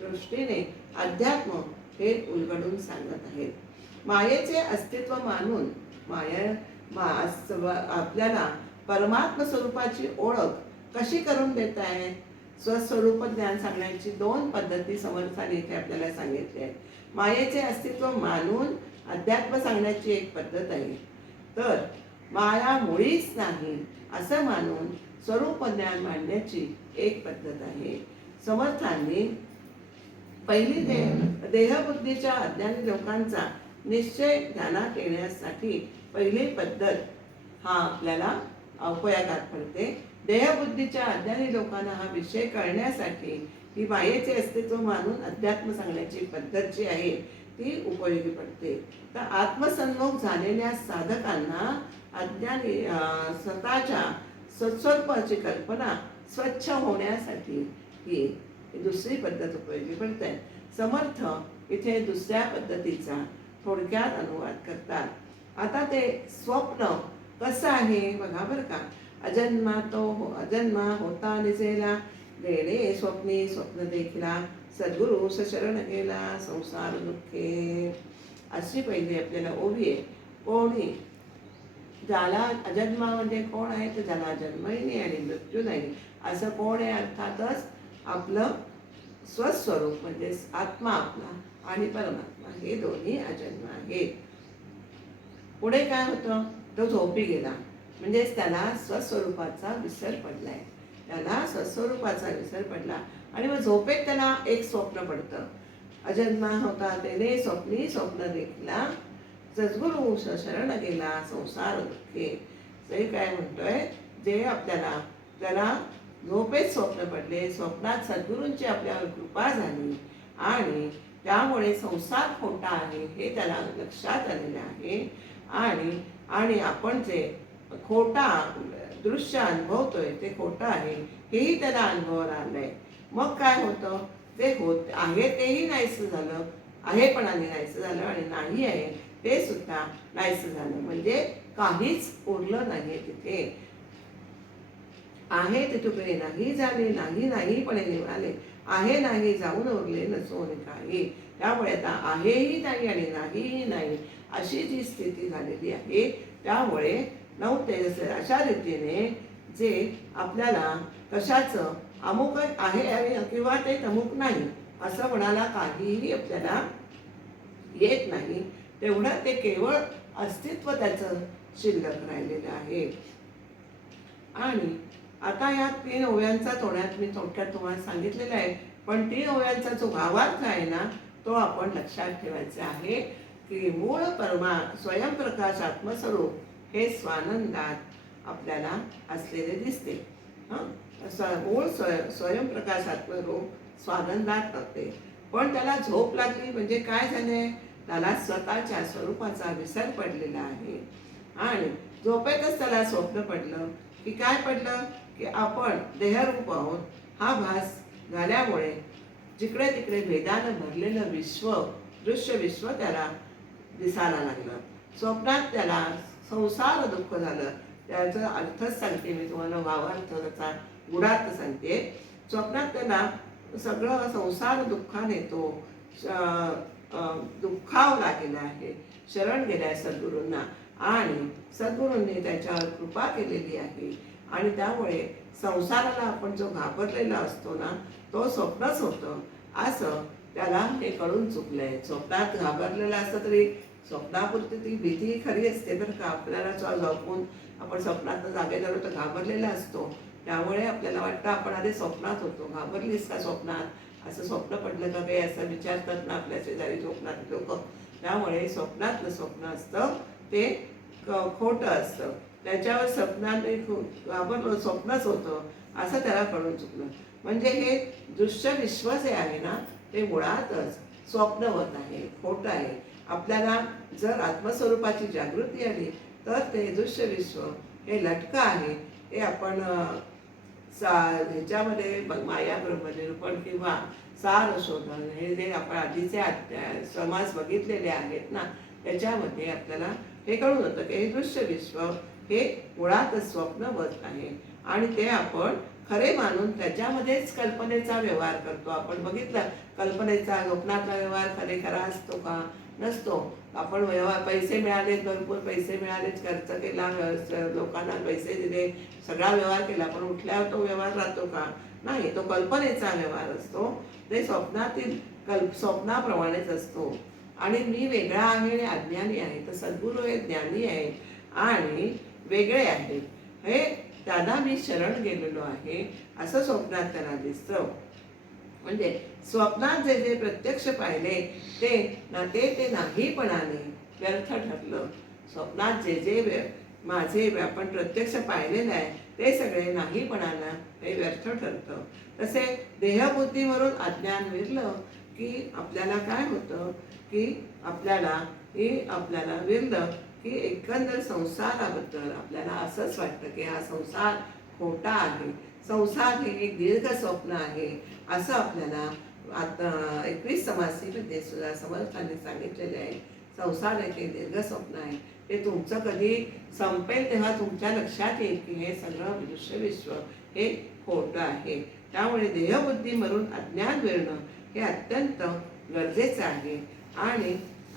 दृष्टीने अध्यात्म हे उलगडून सांगत आहेत. मायेचे अस्तित्व मानून आपल्याला परमात्म स्वरूपाची ओळख कशी करून देत आहे. स्वस्वरूप ज्ञान सांगण्याची 2 पद्धती समर्थाने इथे आपल्याला सांगितली आहे. मायेचे अस्तित्व मानून अध्यात्म सांगण्याची एक पद्धत आहे, तर माया मुळीच नाही असं मानून स्वरूप ज्ञान मांडण्याची एक पद्धत आहे. समर्थांनी पहिली देहबुद्धीच्या अज्ञानी लोकांचा निश्चय ध्यानात येण्यासाठी पहिली पद्धत हा आपल्याला उपयोगात पडते. देहबुद्धीच्या अज्ञानी लोकांना हा विषय कळण्यासाठी ही मायेचे अस्तित्व मानून अध्यात्म सांगण्याची पद्धत जी आहे ती उपयोगी पडते. तर आत्मसन्मुख झालेल्या साधकांना अज्ञानी स्वतःच्या सत्स्वरूपाची कल्पना स्वच्छ होण्यासाठी ही दुसरी पद्धत उपयोगी पडते. समर्थ इथे दुसऱ्या पद्धतीचा थोडक्यात अनुवाद करतात. आता ते स्वप्न कसं आहे बघा बरं का. अजन्मा होता निजेला, देणे स्वप्नी स्वप्न देखला, सद्गुरु शरण गेला संसार दुःखे. अशी पहिली आपल्याला ओवी आहे. कोणी ज्याला अजन्मा म्हणजे कोण आहे, तर ज्याला जन्मही नाही आणि मृत्यू नाही असं कोण आहे. अर्थातच आपलं स्वस्वरूप म्हणजे आत्मा आपला आणि परमात्मा हे दोन्ही अजन्म आहेत. पुढे काय होतं, तो झोपी गेला म्हणजेच त्याला स्वस्वरूपाचा विसर पडलाय. त्याला स्वस्वरूपाचा विसर पडला आणि मग झोपेत त्याला एक स्वप्न पडतं. अजन्मा होता तेने स्वप्नी स्वप्न देखला, सद्गुरु शरण गेला संसार दुःखे. ते काय म्हणतोय, जे आपल्याला त्याला झोपेत स्वप्न पडले, स्वप्नात सद्गुरूंची आपल्यावर कृपा झाली आणि त्यामुळे संसार खोटा आहे हे त्याला लक्षात आलेलं आहे. आणि आपण जे खोटा दृश्य अनुभवतोय ते खोटं आहे हेही त्याला अनुभवायला आलंय. मग काय होतं, ते होत आहे तेही नाहीसं झालं, आहेपणाने नाहीसं झालं आणि नाही आहे ते सुद्धा नाहीसं झालं. म्हणजे काहीच उरलं नाही तिथे. आहे ते तुकडे नाही झाले, नाही पणे निघाले, आहे नाही जाऊन उरले नसोन काही. त्यामुळे आता आहेही नाही आणि नाहीही नाही अशी जी स्थिती झालेली आहे. त्यामुळे नव्हते अशा रीतीने जे आपल्याला कशाचं अमुक आहे किंवा ते अमुक नाही असं म्हणायला काहीही आपल्याला येत नाही. तेवढं ते केवळ अस्तित्व त्याचं शिल्लक राहिलेलं आहे. आणि आता या 3 ओव्यांचा मी थोडक्यात तुम्हाला सांगितलेला आहे, पण 3 ओव्यांचा जो भावार्थ आहे ना तो आपण लक्षात ठेवायचा आहे की मूळ स्वयंप्रकाश आत्मस्वरूप हे स्वानंदात आपल्याला असलेले दिसते. मूळ स्वयंप्रकाश आत्मस्वरूप स्वानंदात नव्हते, पण त्याला झोप लागली म्हणजे काय झाले, त्याला स्वतःच्या स्वरूपाचा विसर पडलेला आहे. आणि झोपेतच त्याला स्वप्न पडलं की काय पडलं की आपण देहरूप आहोत हा भास झाल्यामुळे जिकडे तिकडे भेदानं भरलेलं दृश्य विश्व त्याला दिसायला लागलं. स्वप्नात त्याला संसार दुःख झालं. त्याचा अर्थच सांगते मी तुम्हाला, भावार्थ त्याचा गुणार्थ सांगते. स्वप्नात त्याला सगळं संसार दुःखाने तो दुःखावला गेला आहे. शरण गेलाय सद्गुरूंना आणि सद्गुरूंनी त्याच्यावर कृपा केलेली आहे. आणि त्यामुळे संसाराला आपण जो घाबरलेला असतो ना तो स्वप्नच होतं असं त्याला हे कळून चुकलंय. स्वप्नात घाबरलेला असतं तरी स्वप्नापुरती ती भीती खरी असते बरं का. आपल्याला झोपून आपण स्वप्नात जागे झालो तर घाबरलेला असतो. त्यामुळे आपल्याला वाटतं आपण आधी स्वप्नात होतो. घाबरलीस का स्वप्नात, असं स्वप्न पडलं का काही असं विचारतात ना आपल्या शेजारी झोपणारे लोक. त्यामुळे स्वप्नातलं स्वप्न असतं ते खोटं असतं. त्याच्यावर स्वप्नाने घाबरलो स्वप्नच होतं असं त्याला कळून चुकलं. म्हणजे हे दृश्य विश्व जे आहे ना ते मुळातच स्वप्नवत आहे, खोटं आहे. आपल्याला जर आत्मस्वरूपाची जागृती आली तर ते दृश्य विश्व हे लटकं आहे हे आपण ह्याच्यामध्ये माया ब्रह्मनिरूपण किंवा सार शोधन हे जे आपण आधीचे समाज बघितलेले आहेत ना, त्याच्यामध्ये आपल्याला हे कळून होतं की हे दृश्य विश्व हे मुळात स्वप्नवत आहे आणि ते आपण खरे मानून त्याच्यामध्येच कल्पनेचा व्यवहार करतो. आपण बघितलं कल्पनेचा स्वप्नातला व्यवहार खरा असतो का? नसतो. आपण व्यवहार पैसे मिळाले, भरपूर पैसे मिळाले, खर्च केला, लोकांना पैसे दिले, सगळा व्यवहार केला, पण उठल्यावर तो व्यवहार राहतो का? नाही, तो कल्पनेचा व्यवहार असतो. ते स्वप्नातील स्वप्नाप्रमाणेच असतो. आणि मी वेगळा आहे आणि अज्ञानी आहे, तर सद्गुरू हे ज्ञानी आहेत आणि वेगळे आहेत. हे त्यांना मी शरण गेलेलो आहे असं स्वप्नात त्यांना दिसतं. म्हणजे स्वप्नात जे जे प्रत्यक्ष पाहिले ते नाहीपणाने व्यर्थ ठरलं. स्वप्नात जे जे माझे आपण प्रत्यक्ष पाहिलेलं आहे ते सगळे नाहीपणानं हे व्यर्थ ठरतं. तसे देहबुद्धीवरून अज्ञान विरलं की आपल्याला काय होतं की आपल्याला विरलं की एकंदर संसाराबद्दल आपल्याला असंच वाटतं की हा संसार खोटा आहे, संसार हे एक दीर्घ स्वप्न आहे असं आपल्याला आता 21 समासीमध्ये सुद्धा समर्थांनी सांगितलेले आहे. संसार हे दीर्घ स्वप्न आहे, ते तुमचं कधी संपेल तेव्हा तुमच्या लक्षात येईल की हे सगळं दृश्य विश्व हे खोटं आहे. त्यामुळे देहबुद्धी मरून अज्ञान मिळणं हे अत्यंत गरजेचं आहे.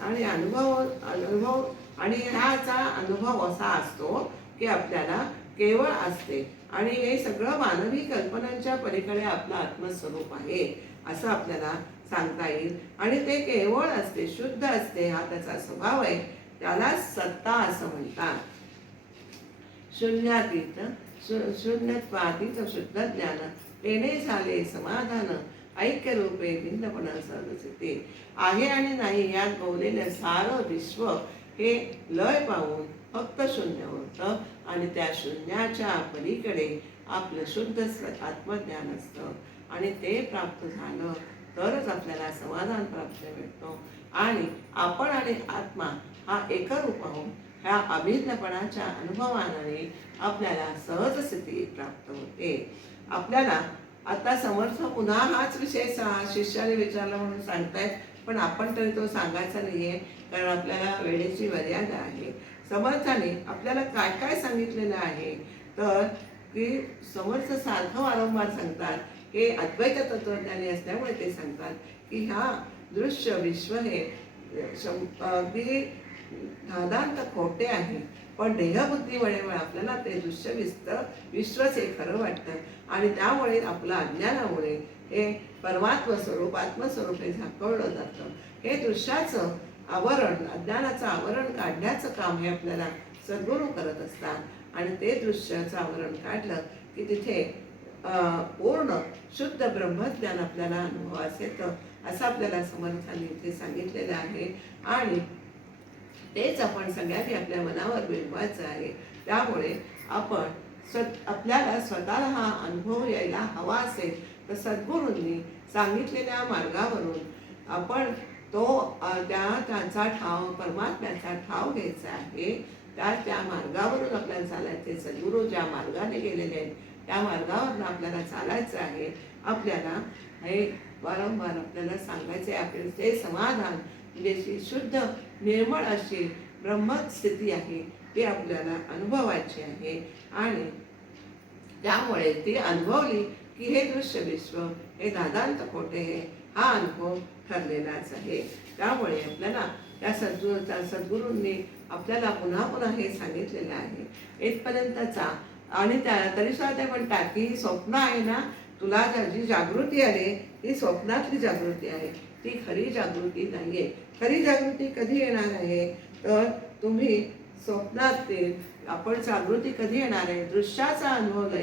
आणि अनुभव आणि ह्याचा अनुभव असा असतो की आपल्याला केवळ असते आणि हे सगळं मानवी कल्पनांच्या पलीकडे आपलं आत्मस्वरूप आहे असं आपल्याला सांगता येईल. आणि ते केवळ असते, शुद्ध असते, हा त्याचा स्वभाव आहे. त्याला सत्ता असं म्हणतात. शून्यत्वातीत शुद्ध ज्ञान तेने झाले समाधान, ऐक्य रूपे भिन्नपण सहजते. आहे आणि नाही यात गवलेलं सारं विश्व हे लय पाहून फक्त शून्य होतं आणि त्या शून्याच्या पलीकडे आपलं शुद्ध आत्मज्ञान असतं आणि ते प्राप्त झालं तरच आपल्याला समाधान प्राप्त मिळतो आणि आपण आणि आत्मा हा एकरूप होऊन ह्या अभिन्नपणाच्या अनुभवाने आपल्याला सहज स्थिती प्राप्त होते. आपल्याला आता समर्थ पुन्हा हाच विषय शिष्याने विचारला म्हणून सांगतायत, पण आपण तरी तो सांगायचा नाहीये कारण आपल्याला वेळेची मर्यादा आहे. समर्थाने आपल्याला काय काय सांगितलेलं आहे तर की समर्थ सारखं वारंवार सांगतात हे अद्वैत तत्वज्ञानी असल्यामुळे ते सांगतात की ह्या दृश्य विश्व हे अगदी नादांत खोटे आहे, पण देहबुद्धीमुळे आपल्याला ते दृश्य विश्वच हे खरं वाटतं आणि त्यामुळे आपलं अज्ञानामुळे हे परमात्म स्वरूप आत्मस्वरूप हे झाकवलं जातं. हे दृश्याचं आवरण, अज्ञानाचं आवरण काढण्याचं काम हे आपल्याला सद्गुरू करत असतात आणि ते दृश्याचं आवरण काढलं की तिथे पूर्ण शुद्ध ब्रह्मज्ञान आपल्याला अनुभवास येतं असं आपल्याला समर्थांनी इथे सांगितलेलं आहे. आणि तेच आपण सगळ्यांनी आपल्या मनावर मिळवायचं आहे. त्यामुळे आपल्याला स्वतःला हा अनुभव यायला हवा असेल तर सद्गुरूंनी सांगितलेल्या मार्गावरून आपण त्यांचा ठाव, परमात्म्याचा ठाव घ्यायचा आहे. त्या मार्गावरून आपल्याला चालायचे. सद्गुरू ज्या मार्गाने गेलेले आहेत त्या मार्गावरून आपल्याला चालायचं आहे. आपल्याला हे वारंवार आपल्याला सांगायचे आहे. आपले ते समाधान म्हणजे शुद्ध निर्मळ अशी ब्रह्मस्थिती आहे ती आपल्याला अनुभवायची आहे आणि त्यामुळे ती अनुभवली की हे दृश्य विश्व हे दादांत खोटे हे हा अनुभव ठरलेलाच आहे. त्यामुळे आपल्याला त्या सद्गुरूंनी आपल्याला पुन्हा पुन्हा हे सांगितलेलं आहे इथपर्यंतचा. आणि तरी सुद्धा ते म्हणतात की स्वप्न आहे ना, तुला जी जागृती आली ही स्वप्नातली जागृती आहे, ती खरी जागृती नाहीये. खरी जागृती कधी येणार आहे तर तुम्ही स्वप्नात आपण जागृती कधी येणार आहे, दृश्याचा अनुभव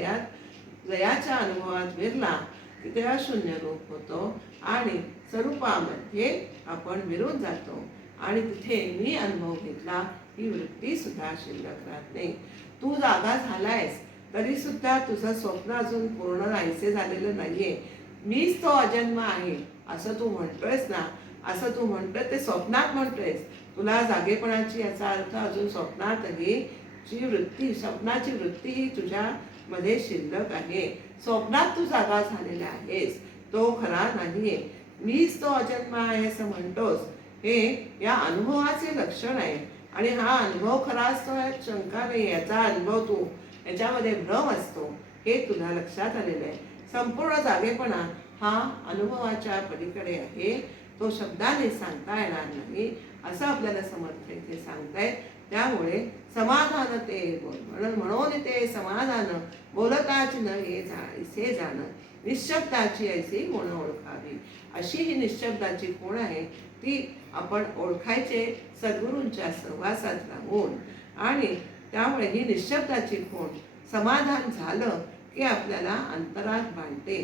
लयाच्या अनुभवात विरला की तेव्हा शून्य रूप होतो आणि स्वरूपामध्ये आपण विरून जातो आणि तिथे मी अनुभव घेतला ही वृत्ती सुद्धा शिल्लक राहत नाही. तू जागा झालायस तरी सुद्धा तुझं स्वप्न अजून पूर्ण नाहीसे झालेलं नाहीये. मीच तो अजन्म आहे असं तू म्हणतोयस ना, असं तू म्हणतोय ते स्वप्नात म्हणतोयस. तुला जागेपणाची याचा अर्थ अजून स्वप्नातही स्वप्नाची वृत्ती ही तुझ्या मध्ये शिल्लक आहे. स्वप्नात तू जागा झालेला आहेस, तो खरा नाहीये. मीच तो अजन्मा आहे असं म्हणतोस, हे या अनुभवाचे लक्षण आहे. आणि हा अनुभव खरा असतो यात शंका नाही. याचा अनुभव तू, याच्यामध्ये भ्रम असतो, हे तुला लक्षात आलेलं आहे. संपूर्ण जागेपणा हा अनुभवाच्या पलीकडे आहे, तो शब्दाने सांगता येणार नाही असं आपल्याला समर्थ इथे सांगतायत. त्यामुळे समाधान ते म्हणून ते समाधान बोलताच न ये इसे जाणं, निशब्दाची ऐसी कोण ओळखावी. अशी ही निशब्दाची कोण आहे ती आपण ओळखायचे सद्गुरूंच्या सहवासात राहून. आणि त्यामुळे ही निशब्दाची खूण समाधान झालं की आपल्याला अंतरात बांधते.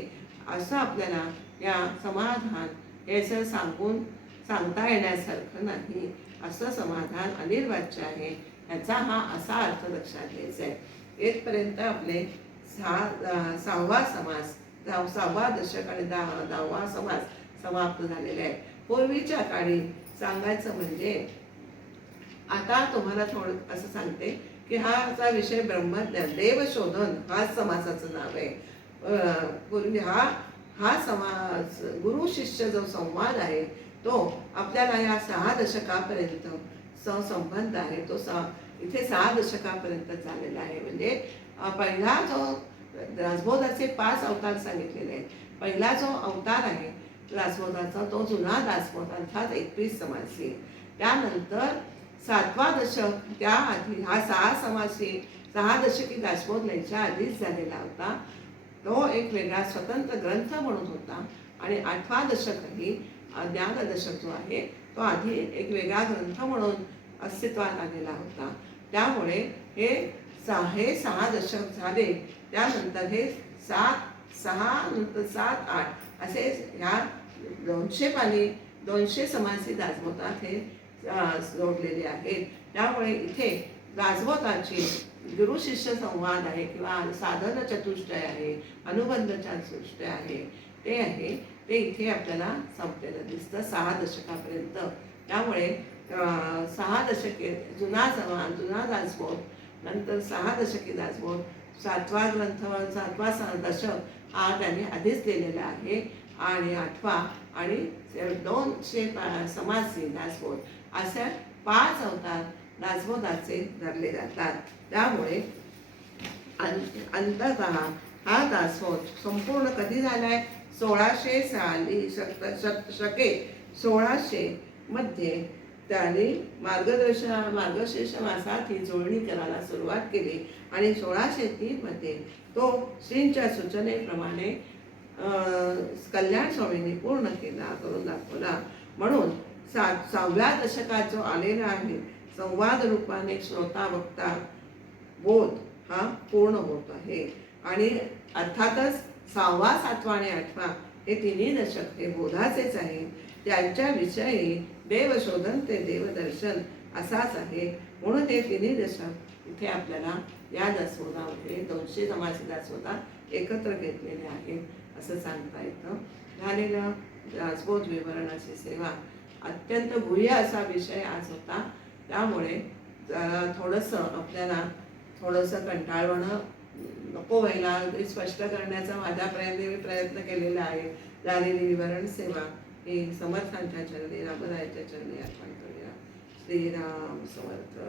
असं आपल्याला या समाधान याचं सांगता येण्यासारखं नाही. असं समाधान अनिर्वाच्य आहे. याचा हा असा अर्थ लक्षात घ्यायचा आहे. येथपर्यंत आपले सहावा समास, 6वा दशक आणि 10वा समास समाप्त झालेले आहे. पूर्वीच्या काळी सांगायचं म्हणजे, आता तुम्हाला थोडं असं सांगते की हाचा विषय ब्रह्मज्ञान देवशोधन हा समासाचं नाव आहे. पूर्वी हा समाज गुरु शिष्य जो संवाद आहे तो आपल्याला या 6 दशकापर्यंत संबंध आहे. तो इथे 6 दशकापर्यंत चाललेला आहे. म्हणजे पहिला जो दासबोधाचे 5 अवतार सांगितलेले आहेत. पहिला जो अवतार आहे दासबोधाचा तो जुना दासबोध अर्थात 21 समासी. त्यानंतर 7वा दशक, त्याआधी हा 6 दशकी दासबोध लिहायच्या आधीच झालेला होता. तो एक वेगळा स्वतंत्र ग्रंथ म्हणून होता. आणि 8वा दशकही ज्ञान दशक जो आहे तो आधी एक वेगळा ग्रंथ म्हणून अस्तित्वात आलेला होता. त्यामुळे हे 6 दशक झाले. त्यानंतर हे 6 नंतर 7, 8 असे ह्या 200 पानी 200 समासी दासबोधात हे जोडलेले आहेत. त्यामुळे इथे दासबोधाची गुरु शिष्य संवाद आहे किंवा साधन चतुष्टय आहे, अनुबंध चतुष्टय आहे, ते इथे आपल्याला संपलेलं दिसतं 6 दशकापर्यंत. त्यामुळे 6 दशके जुना दासबोध, नंतर 6 दशके दासबोध, 7वा ग्रंथ 7वा दशक हा त्यांनी आधीच लिहिलेला आहे. आणि 8वा आणि 200 समासी दासबोध अशा 5 अवतार दासबोधाचे धरले जातात. त्यामुळे अंततः हा दासबोध संपूर्ण कधी झालाय? 1600 साली शके 1600 मध्ये त्यांनी मार्गशीर्ष मासात ही जुळणी करायला सुरुवात केली. आणि 1603 मध्ये तो श्रींच्या सूचनेप्रमाणे कल्याण स्वामींनी पूर्ण करून दाखवला. म्हणून 6व्या दशकात जो आलेला आहे संवाद रूपाने श्रोता वक्ता बोध हा पूर्ण होत आहे. आणि अर्थातच 6वा 7वा आणि 8वा हे तिन्ही दशक हे बोधाचेच आहे. त्यांच्या विषयी देवशोधन ते देवदर्शन असाच आहे. म्हणून हे तिन्ही दशक इथे आपल्याला या दासबोधामध्ये 200 समासी दासबोधात एकत्र घेतलेले आहेत असं सांगता येतं. झालेलं दासबोध विवरणाची सेवा अत्यंत गुह्य असा विषय आज होता. त्यामुळे आपल्याला थोडंसं कंटाळवणं नको व्हायला स्पष्ट करण्याचा माझ्या प्रयत्न केलेला आहे. झालेली विवरण सेवा ही समर्थांच्या चरणी, रामरायाच्या चरणी अर्पण करूया. श्रीराम समर्थ.